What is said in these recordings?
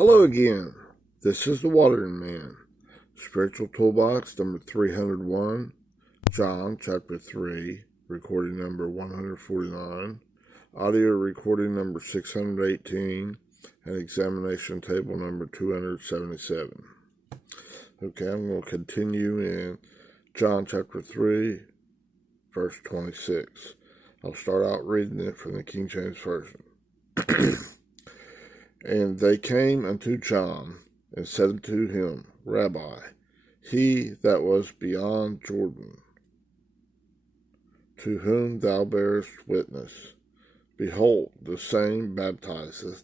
Hello again. This is the Watering Man. Spiritual Toolbox number 301, John chapter 3, recording number 149, audio recording number 618, and examination table number 277. Okay, I'm going to continue in John chapter 3, verse 26. I'll start out reading it from the King James Version. And they came unto John, and said unto him, Rabbi, he that was beyond Jordan, to whom thou bearest witness, behold, the same baptizeth,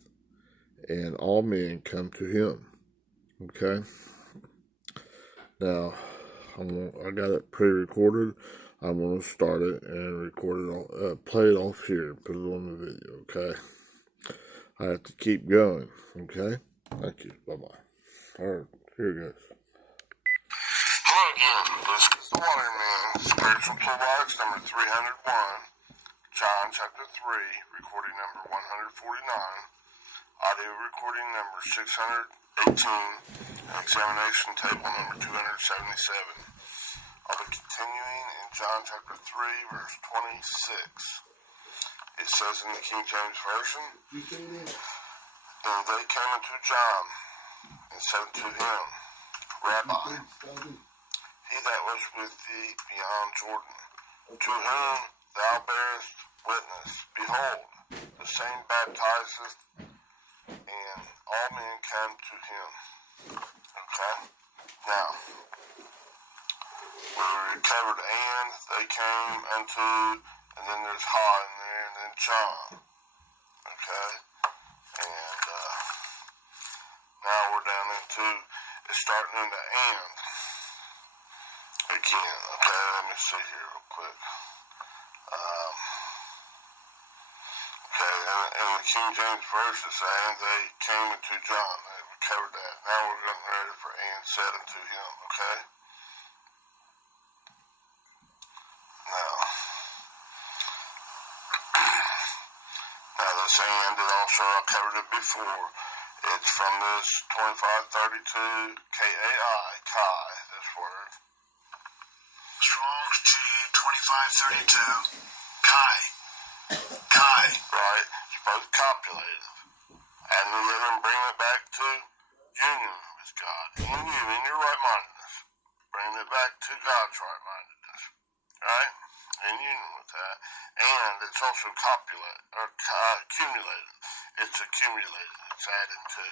and all men come to him. Okay? Now, I got it pre-recorded. I'm going to start it and record it, play it off here, and put it on the video, okay? I have to keep going, okay? Thank you. Bye-bye. All right, here it goes. Hello again. This is the Watering Man, Spiritual Toolbox number 301, John chapter 3, recording number 149, audio recording number 618, and examination table number 277. I'll be continuing in John chapter 3, verse 26. It says in the King James Version, And they came unto John, and said unto him, Rabbi, he that was with thee beyond Jordan, to whom thou bearest witness, behold, the same baptizeth, and all men come to him. Okay? Now, we covered and they came unto, and then there's ha in there, and then John. Okay? And now we're down into, it's starting into and. Again, okay, let me see here real quick. Okay, in the King James Version, and they came unto John. We covered that. Now we're getting ready for and said unto him, okay? Now this and, it also, I covered it before. It's from this 2532 K-A-I, Kai, this word. Strong's G 2532, Kai. Kai. Right, it's both copulative. And the other one, bring it back to union with God. In you, in your right-mindedness. Bring it back to God's right-mindedness. Right? In union with that. And it's also copulate, or accumulated. It's accumulated. It's added to.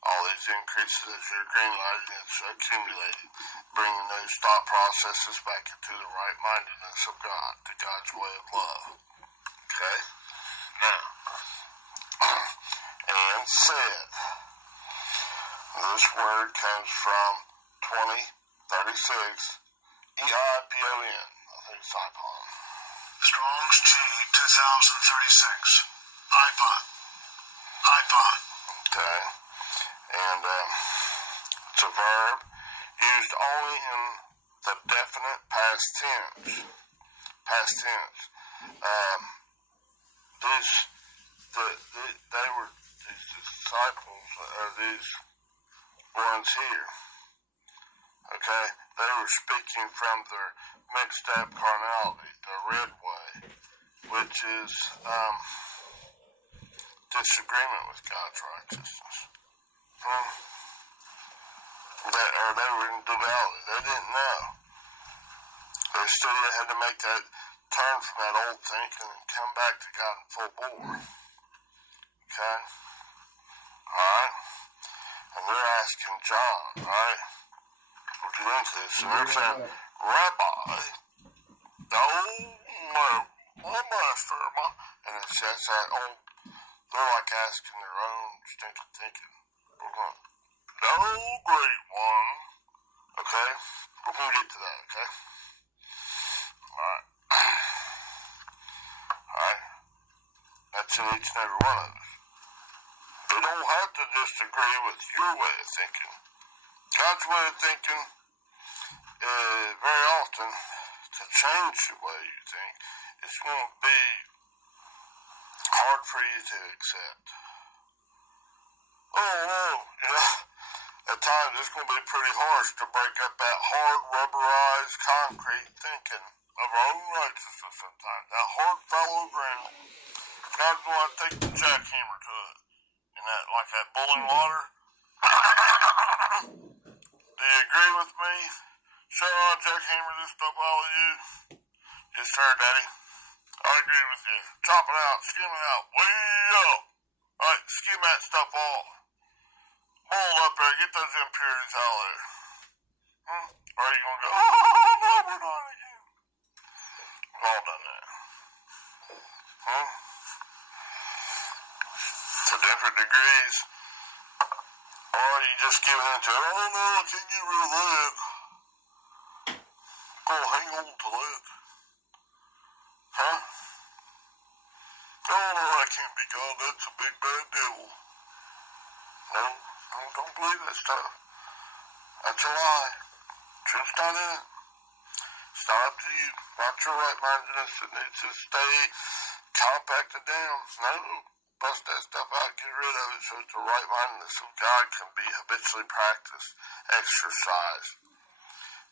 All these increases as you're green lighting, it's accumulated. Bringing those thought processes back into the right-mindedness of God, to God's way of love. Okay? Now, and said. This word comes from 2036 EIPON. I think it's IPON. Strong's G 2036, IPON. IPON. Okay. And it's a verb used only in the definite past tense. Past tense. They were these disciples, these ones here. Okay, they were speaking from their mixed up carnality, the red way, which is disagreement with God's righteousness. They were in duality. They didn't know. They still had to make that turn from that old thinking and come back to God in full bore. Okay? Alright? And they're asking John, alright? We'll get into this. And they're saying, Rabbi, my master, and it says that old, they're like asking their own stinking thinking. No great one. Okay? We're going to get to that, okay? Alright. Alright? That's in each and every one of us. We don't have to disagree with your way of thinking. God's way of thinking is very often to change the way you think. It's going to be hard for you to accept. Oh no, at times it's going to be pretty harsh to break up that hard, rubberized concrete thinking of our own righteousness sometimes. That hard, fallow ground. God's going to take the jackhammer to it. And that, like that boiling water. Do you agree with me? Shall I jackhammer this stuff out of you? Yes, sir, Daddy. I agree with you. Chop it out, skim it out, way up. Alright, skim that stuff off. Boil up there, get those impurities out of there. Or are you gonna go, oh, no, we're not again. We've all done that. To different degrees. Or are you just giving into it, oh no, I can't get rid of that. Gonna hang on to that. Huh? Oh no, that can't be God, that's a big bad devil. No, don't believe that stuff. That's a lie. Truth's not in it. It's not up to you. Not your right-mindedness that needs to stay compacted down. No, bust that stuff out, get rid of it so that the right-mindedness of God can be habitually practiced, exercised,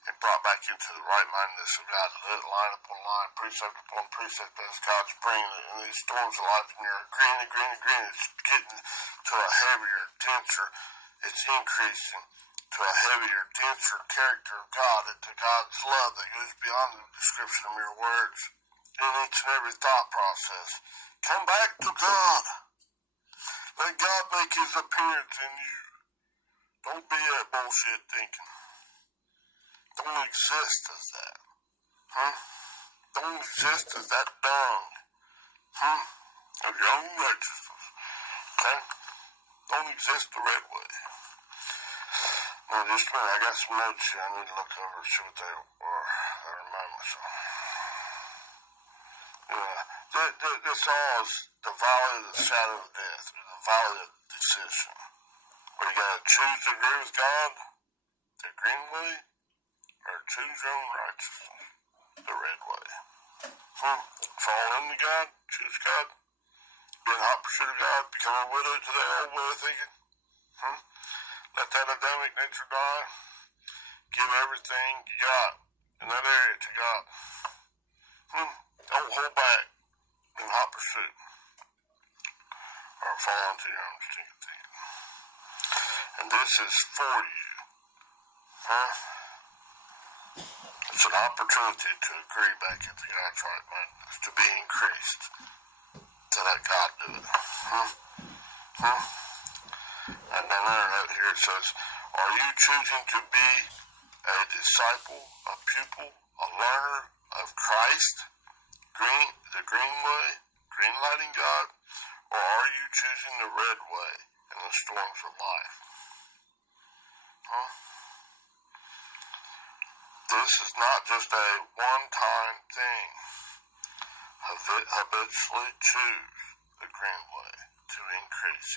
and brought back into the right-mindedness of God. Let it line upon line, precept upon precept as God's bringing it in these storms of life, and you're agreeing. It's getting to a heavier, denser, it's increasing to a heavier, denser character of God, and to God's love that goes beyond the description of mere words in each and every thought process. Come back to God. Let God make his appearance in you. Don't be that bullshit thinking. Don't exist as that. Don't exist as that dung. Of your own righteousness. Okay? Don't exist the red way. Now, just a minute, I got some notes here I need to look over and see what they are. I remind myself. Yeah. This all is the valley of the shadow of death, or the valley of decision. Where you gotta choose to agree with God, the green way, or choose your own righteousness, the red way. Fall into God, choose God, be in hot pursuit of God, become a widow to that old way of thinking. Let that Adamic nature die. Give everything you got in that area to God. Don't hold back in hot pursuit. Or fall into your own stinking thinking. And this is for you. It's an opportunity to agree back into God's right mindedness, to be increased, to let God do it. And another note here, it says, are you choosing to be a disciple, a pupil, a learner of Christ, the green way, green lighting God, or are you choosing the red way in the storms of life? This is not just a one-time thing. Habitually choose the green way to increase.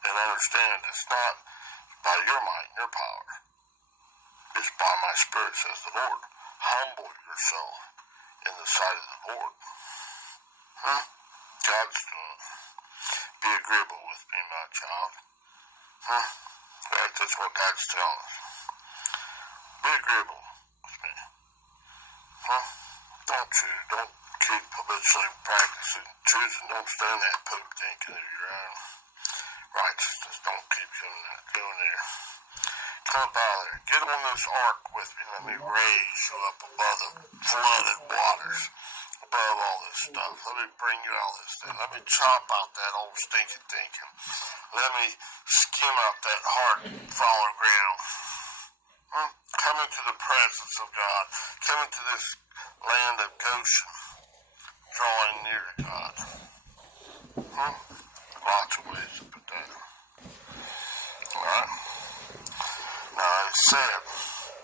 And understand it's not by your might and your power. It's by my spirit, says the Lord. Humble yourself in the sight of the Lord. God's doing it. Be agreeable with me, my child. Right, that's what God's telling us. Be agreeable with me. Don't keep habitually practicing, choosing, don't stand that poop thinking of your own righteousness. Don't keep doing that. Go in there. Come up out of there. Get on this ark with me. Let me raise you up above the flooded waters. Above all this stuff. Let me bring you all this stuff. Let me chop out that old stinking thinking. Let me skim out that hard fallen ground. Come into the presence of God. Come into this land of Goshen. Drawing near to God. Lots of ways to put that. Alright? Now, they said,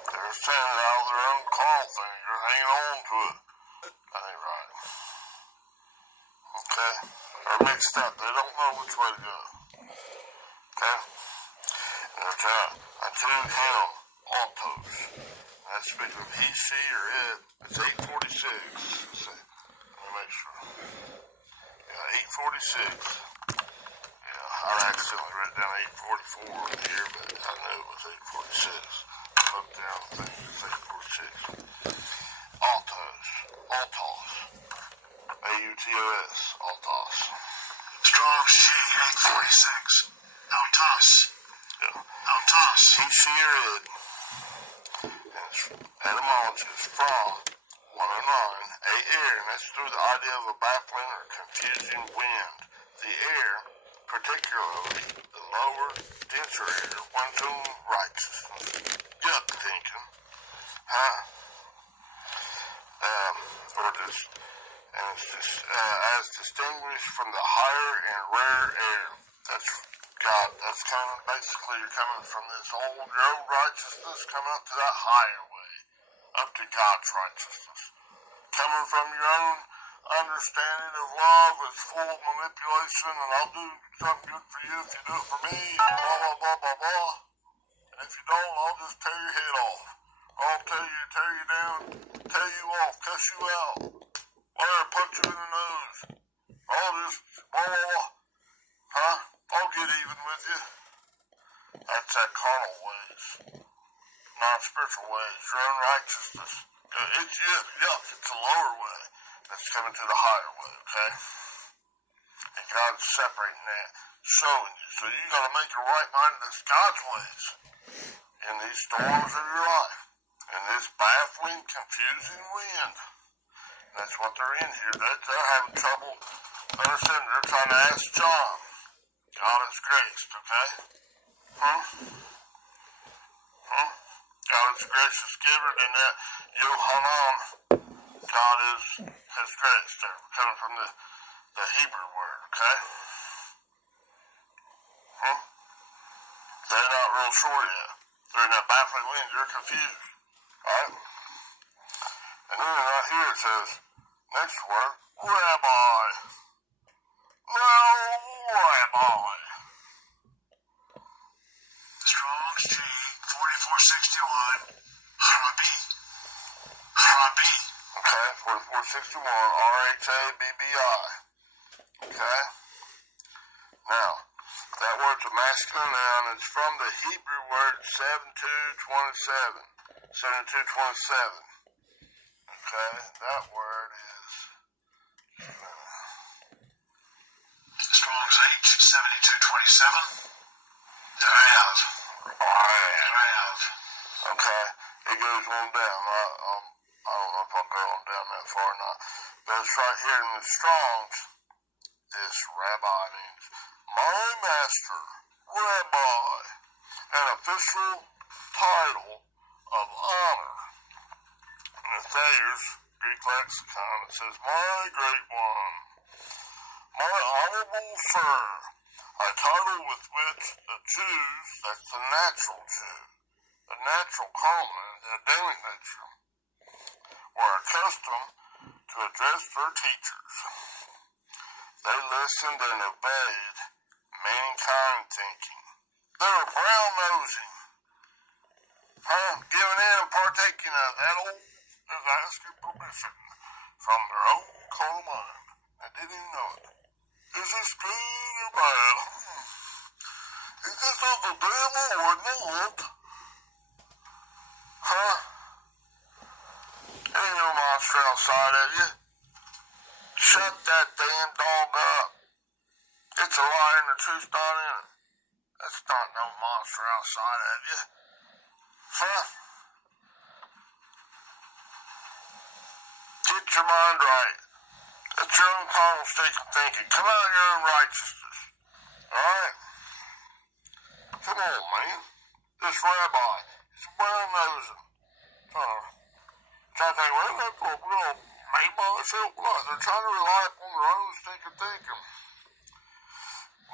they're saying it out of their own carnal thing. You're hanging on to it. That ain't right. Okay? They're mixed up. They don't know which way to go. Okay? And they're trying unto him, autos. That's speaking of he, she, or it. It's 846. Let's see. Let me make sure. Yeah, 846. I accidentally wrote down 844 on here, but I knew it was 846. I looked down, I think it's 846. Altos. A-U-T-O-S. Altos. Strong's G 846. Altos. Yeah. Altos. He-she-or-it. Etymology is from 109. A-air, and that's through the idea of a baffling or confusing wind. The air, particularly the lower, denser air, one's own righteousness. Yuck thinking. Huh? And it's just, as distinguished from the higher and rarer air. That's God. That's kind of basically you're coming from this your old righteousness, coming up to that higher way, up to God's righteousness. Coming from your own understanding of love is full of manipulation, and I'll do something good for you if you do it for me, and blah, blah, blah, blah, blah. And if you don't, I'll just tear your head off. I'll tear you down, tear you off, cuss you out, or punch you in the nose. I'll just, blah, blah, blah. Huh? I'll get even with you. That's that carnal ways. Non-spiritual ways. Your own righteousness. It's yuck. It's a lower way. That's coming to the higher way, okay? And God's separating that, showing you. So you got to make your right mind as God's ways in these storms of your life. In this baffling, confusing wind. That's what they're in here. They're having trouble understanding. They're trying to ask John. God is graced, okay? God is a gracious giver, and that Yohanan, God has grace. They're coming from the Hebrew word, okay? They're not real sure yet. They're in that baffling wind. You're confused, right? And then right here it says, next word, rabbi. Well, rabbi. Strong's G 4461. Rabbi. Rabbi. Okay, 4461, R-H-A-B-B-I. Okay? Now, that word's a masculine noun. It's from the Hebrew word 7227. 7227. Okay, that word is... Strong's H 7227. Rav. Rav. Okay, it goes on down. I don't know if I'll go on down that far or not. But it's right here in the Strong's. This rabbi means my master, rabbi, an official title of honor. In the Thayer's Greek lexicon, it says, my great one, my honorable sir, a title with which the Jews, that's the natural Jew, the natural common, the Adamic nature, were accustomed to address their teachers. They listened and obeyed mankind thinking. They were brown-nosing, giving in and partaking of that old is asking permission from their own carnal mind. They didn't even know it. Is this good or bad? Is this of the devil or not? Ain't no monster outside of you. Shut that damn dog up. It's a lie and the truth's not in it. That's not no monster outside of you. Get your mind right. That's your own carnal state of thinking. Come out of your own righteousness. Alright? Come on, man. This rabbi, he's brown-nosing. Trying to think, well, that's what we're going to make myself blood. They're trying to rely upon their own state of thinking.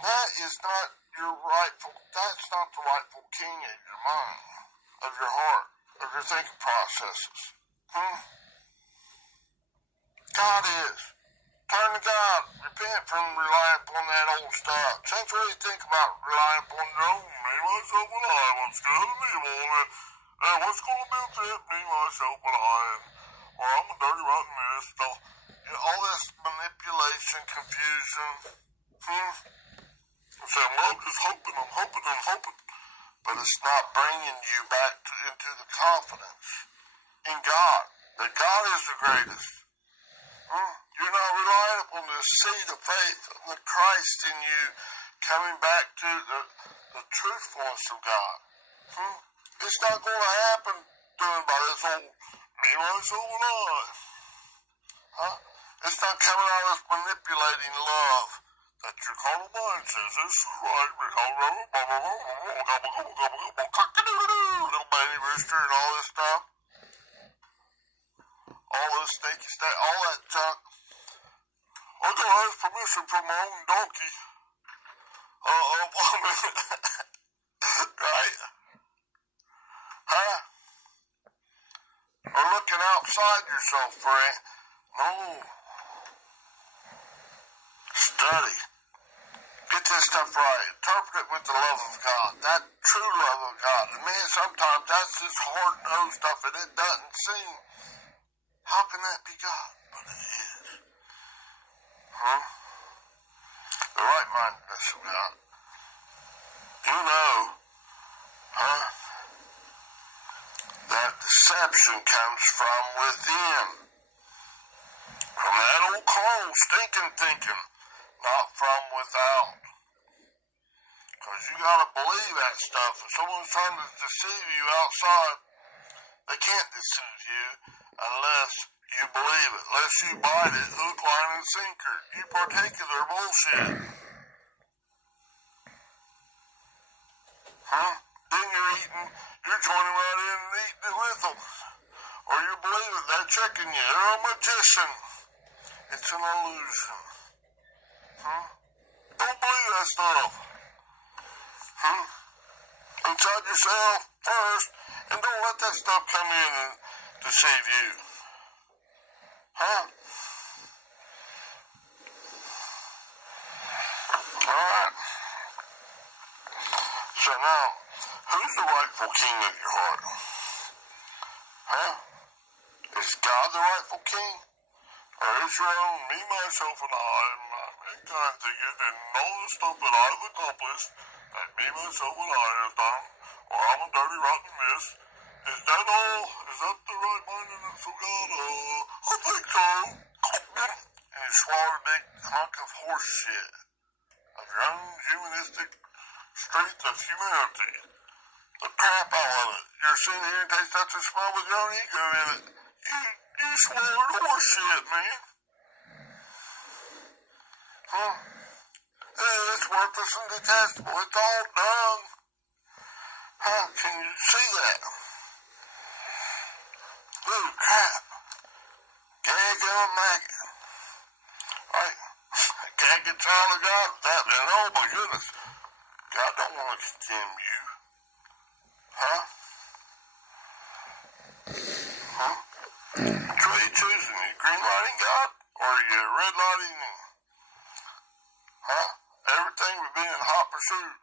That is not that's not the rightful king of your mind, of your heart, of your thinking processes. God is. Turn to God. Repent from relying upon that old stuff. Change what you think about relying upon your own. Me, myself, and I. What's good and evil. And what's going to benefit me, myself, and I. Or I'm a dirty, rotten mess. All this manipulation, confusion. and saying, well, I'm just hoping, but it's not bringing you back into the confidence in God, that God is the greatest. You're not relying upon the seed of faith of the Christ in you coming back to the truthfulness of God. It's not going to happen doing by this old me, myself, and I. It's not coming out of this manipulating love that your carnal mind says is right. Little baby rooster and all this stuff. All this stinky stuff, all that junk. I gotta ask permission from my own donkey. Right? Huh? Or looking outside yourself, friend. No. Study. Get this stuff right. Interpret it with the love of God. That true love of God. And man, sometimes that's this hard-nosed stuff and it doesn't seem. How can that be God? But it is. The right-mindedness of God. You know, that deception comes from within. From that old carnal stinking thinking, not from without. Because you got to believe that stuff. If someone's trying to deceive you outside, they can't deceive you unless you believe it. Unless you bite it, hook, line, and sinker. You partake of their bullshit. Then you're joining right in and eating it with them. Or you believe it, they're tricking you. They're a magician. It's an illusion. Don't believe that stuff. Inside yourself first, and don't let that stuff come in and deceive you. Alright. So now, who's the rightful king of your heart? Is God the rightful king? Or is your own me, myself, and I, and my mankind thinking, and all the stuff that I've accomplished, that me, myself, and I have done, or I'm a dirty, rotten mess, is that all? Is that the right mindedness of God? I think so. And you swallow a big hunk of horse shit of your own humanistic strength of humanity. The crap out of it. You're sitting here and taste that and smell with your own ego in it. You swallowed horse shit, man. It's worthless and detestable. It's all done. Can you see that? Ooh, crap. Gag maggot. Right? Gag a child of God with that, man. Oh, my goodness. God don't want to condemn you. Which way you choosing? You green lighting God? Or you red lighting him? Everything would be in hot pursuit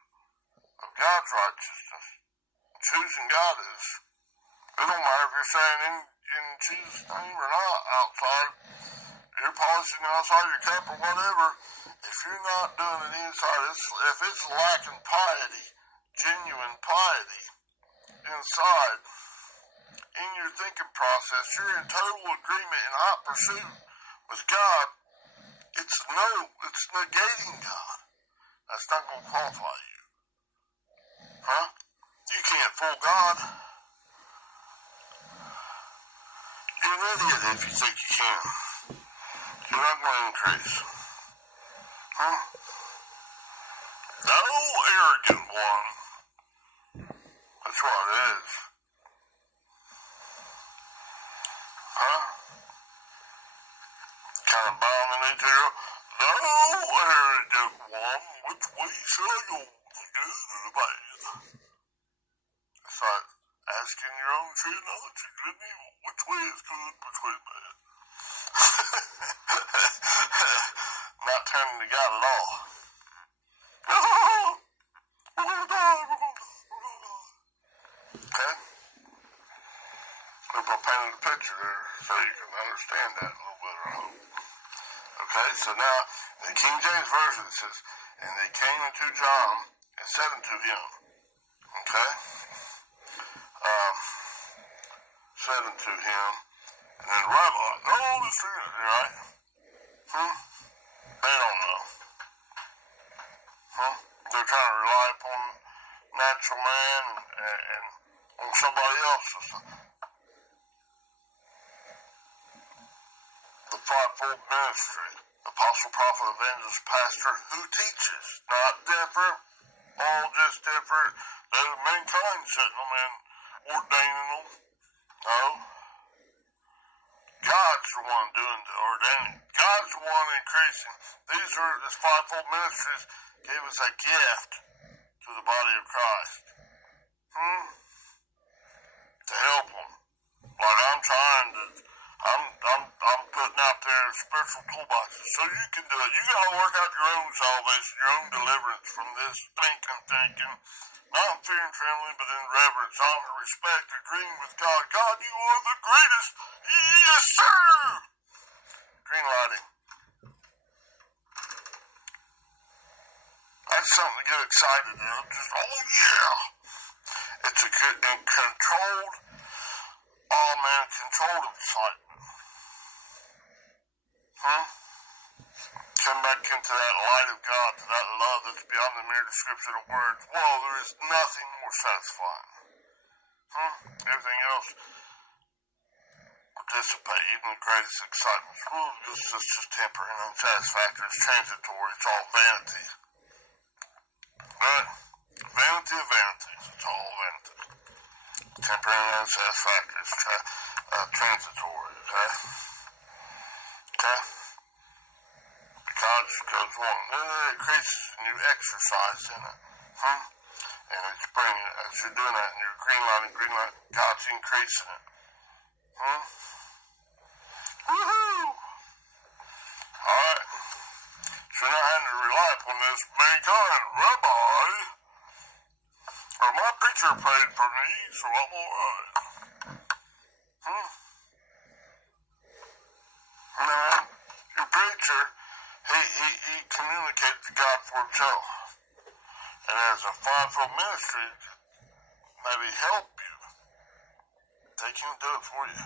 of God's righteousness. Choosing God is. It don't matter if you're saying in Jesus' name or not outside. You're polishing outside your cup or whatever. If you're not doing it inside, if it's lacking piety, genuine piety inside, in your thinking process, you're in total agreement and hot pursuit with God. It's negating God. That's not going to qualify you. You can't fool God. You're an idiot if you think you can. You're not going to increase. No arrogant one. That's what it is. Kind of bowing the knee to you. No arrogant one. Which way shall I go? The good or the bad? It's like asking your own true knowledge of good and evil. Which way is good? Which way is bad? Not turning to God at all. We're gonna die. Okay? Hope I painted a picture there so you can understand that a little better, I hope. Okay, so now, in the King James Version it says, And they came unto John and said unto him, okay? Said unto him, and then Rabbi, oh, this thing, right? They don't know. They're trying to rely upon natural man and on somebody else. The fivefold ministry, apostle, prophet, evangelist, pastor, who teaches, not different, all just different. There's mankind setting them and ordaining them. No. God's the one doing the ordaining. God's the one increasing. This fivefold ministries gave us a gift to the body of Christ. To help them. Like I'm putting out there spiritual toolboxes so you can do it. You gotta work out your own salvation, your own deliverance from this thinking, not in fear and trembling, but in reverence, honor, respect, agreeing with God. God, you are the greatest. Yes, sir. Green lighting. That's something to get excited about. Just, oh yeah. It's a good and controlled, controlled excitement. Come back into that light of God, to that love that's beyond the mere description of words. Whoa, there is nothing more satisfying. Everything else will dissipate, even the greatest excitements. It's just temporary and unsatisfactory. It's transitory. It's all vanity. Right? Vanity of vanities. It's all vanity. Temporary and unsatisfactory. It's transitory. Okay? Okay? God just goes on. It creates a new exercise in it. And it's bringing it. As you're doing that and you're green light, God's increasing it. Woohoo! Alright. So you're not having to rely upon this mankind. Rabbi, or my preacher prayed for me, so I'm alright. No, your preacher, he communicated to God for himself. And as a fivefold ministry, maybe help you. They can do it for you.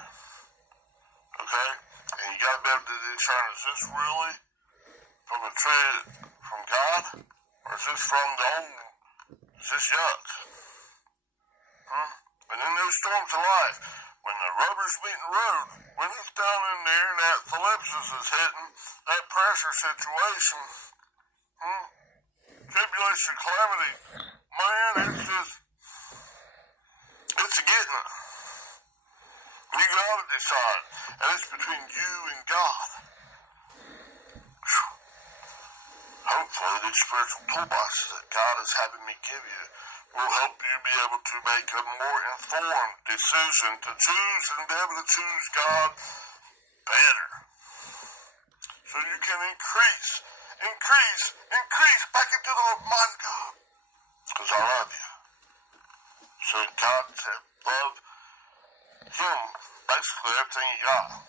Okay? And you gotta be able to discern, is this really from the tree from God? Or is this from the old? Is this yuck? And in those storms of life, when the rubber's meeting the road, when it's down in there and that thalipsis is hitting, that pressure situation, tribulation, calamity, man, it's a getting it. You gotta decide. And it's between you and God. Hopefully these spiritual toolboxes that God is having me give you will help you be able to make a more informed decision to choose and be able to choose God better. So you can increase back into the mind of God. Because I love you. So God said, love Him, basically everything you got.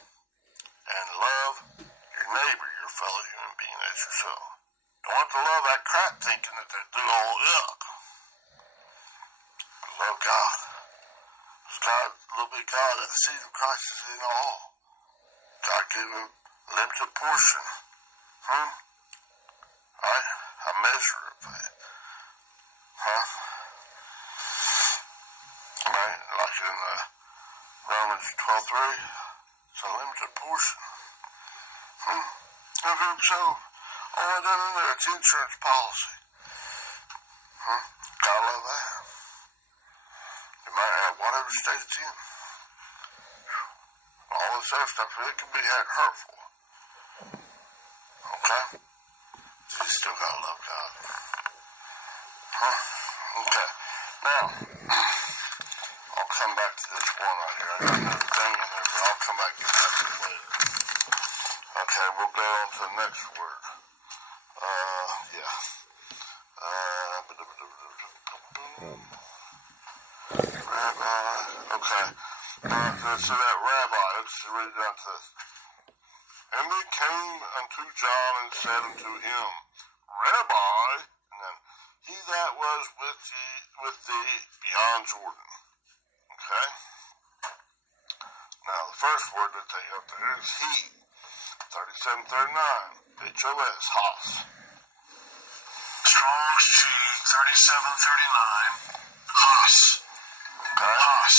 And love your neighbor, your fellow human being as yourself. Don't have to love that crap thinking that they do all yuck. Love God. Because God, a little bit of God, and the seed of Christ is in all. God gave him a limited portion. Right? A measure of that. Right? Like in Romans 12:3, it's a limited portion. Of himself. All I done in there, it's insurance policy. Gotta love that. No matter whatever state it's in. All this other stuff, it can be hurtful. Okay? You still gotta love God. Okay. Now, I'll come back to this one right here. I got another thing in there, but I'll come back to that later. Okay, we'll go on to the next word. Yeah. Rabbi. Okay. So that rabbi, let's read it down to this. And they came unto John and said unto him, Rabbi, was with thee beyond Jordan. Okay? Now, the first word that they got there is he. 3739. HOS, Haas. Strong's G 3739. Haas. Okay? Haas.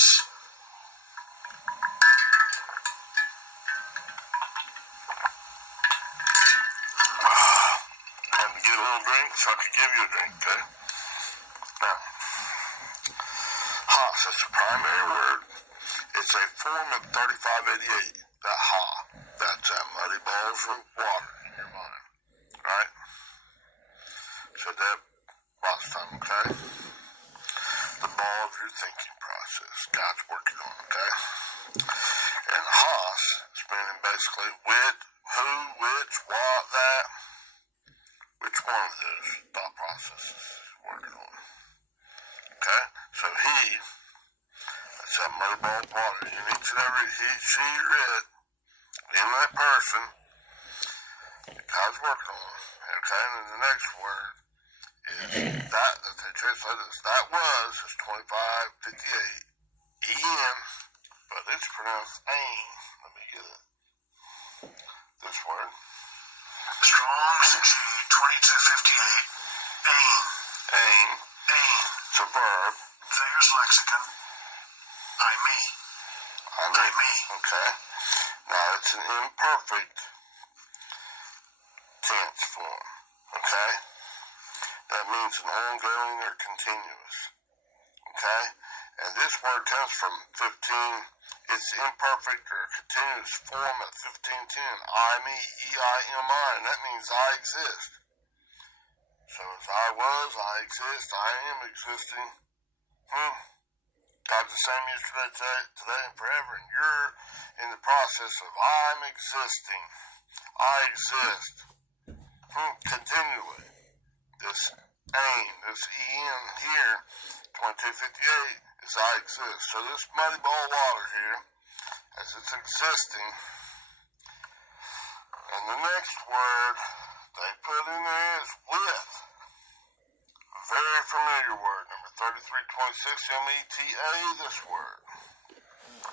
I had to get a little drink so I could give you a drink, okay? Now, Haas, that's the primary word. It's a form of 3588. That ha. That's muddy balls of water in your mind. Right? Said that last time, okay? The ball of your thinking process. God's working on, okay? And Haas is meaning basically with, who, which, what, that. Which one of those thought processes is working on? Okay? So he, that's that muddy ball of water. You need to know he, she, or it, in that person, God's working on. Okay? And then the next word is that they translate as that was is 2558 EM, but it's pronounced ain. Let me get it. This word. Strong's G 2258. Ain. Ain. Ain. It's a verb. Thayer's lexicon. I me. I me. Okay. Now it's an imperfect tense form. Okay? That means an ongoing or continuous. Okay? And this word comes from 15. It's imperfect or continuous form at 1510. I, me, E-I-M-I. And that means I exist. So as I was, I exist, I am existing. God's the same yesterday, today, and forever. And you're in the process of I'm existing. I exist. Continually. This aim, this EM here, 2258, is I exist. So this muddy ball of water here, as it's existing, and the next word they put in there is with. A very familiar word, number 3326, M-E-T-A, this word.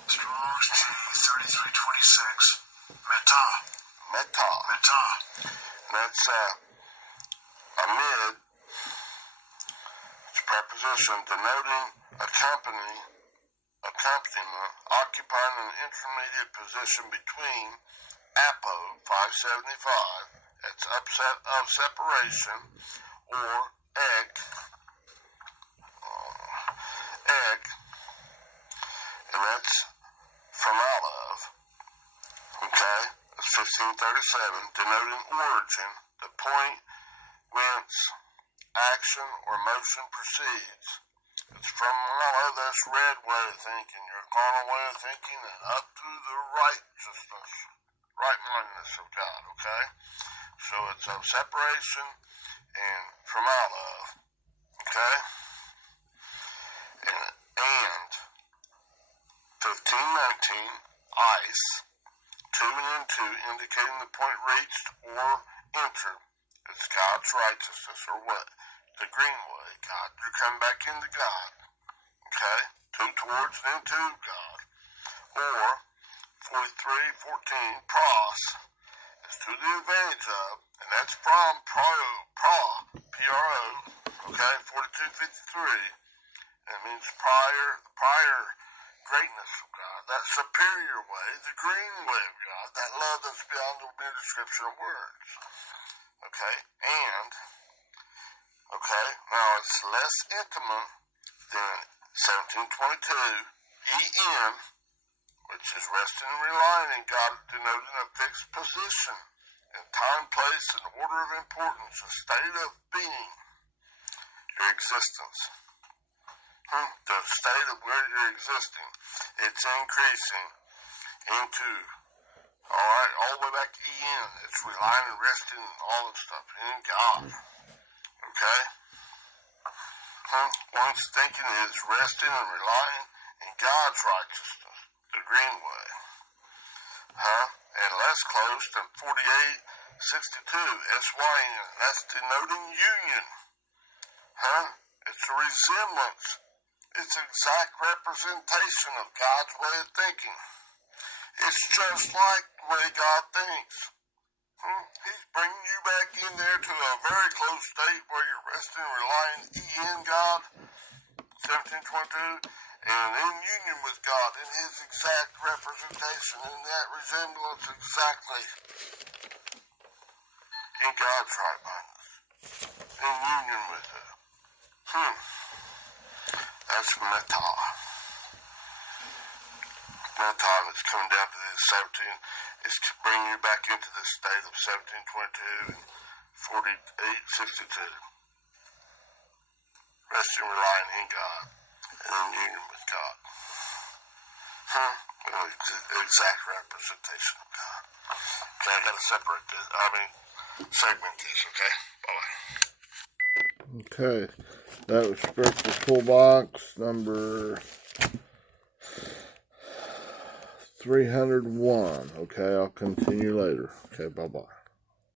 Strong's G 3326. Meta. Meta. Meta. And that's amid. It's a preposition denoting accompaniment, occupying an intermediate position between apo 575. That's upset of separation, or egg, and that's from out of. Okay, that's 1537, denoting origin, the point whence action or motion proceeds. It's from out of this red way of thinking, your carnal way of thinking, and up to the righteousness, right-mindedness of God. Okay, so it's of separation and from out of. Okay, and 1519, ice, to and into, indicating the point reached or entered. It's God's righteousness, or what? The green way, God. You're coming back into God. Okay? To, towards, and into God. Or 4314, pros, is to the advantage of, and that's from P-R-O, okay? 4253. And it means prior greatness of God, that superior way, the green way of God, that love that's beyond the mere description of words. Okay, and, okay, now it's less intimate than 1722, EM, which is resting and relying in God, denoting a fixed position in time, place, and order of importance, a state of being, your existence. The state of where you're existing, it's increasing into, alright, all the way back to EN. It's relying and resting and all this stuff in God. Okay? One's thinking is resting and relying in God's righteousness, the green way. And less close than 4862, S-Y-N. That's denoting union. It's resemblance. It's an exact representation of God's way of thinking. It's just like the way God thinks. He's bringing you back in there to a very close state where you're resting and relying in God, 1722, and in union with God in His exact representation, in that resemblance exactly in God's right mindedness, in union with it. That's meta. Meta is coming down to this 17. It's to bring you back into this state of 1722 and 4862. Resting, relying in God and in union with God. Exact representation of God. Okay, I gotta separate this. Segment this, okay? Bye-bye. Okay, that was Spiritual Toolbox number 301. Okay, I'll continue later. Okay, bye-bye.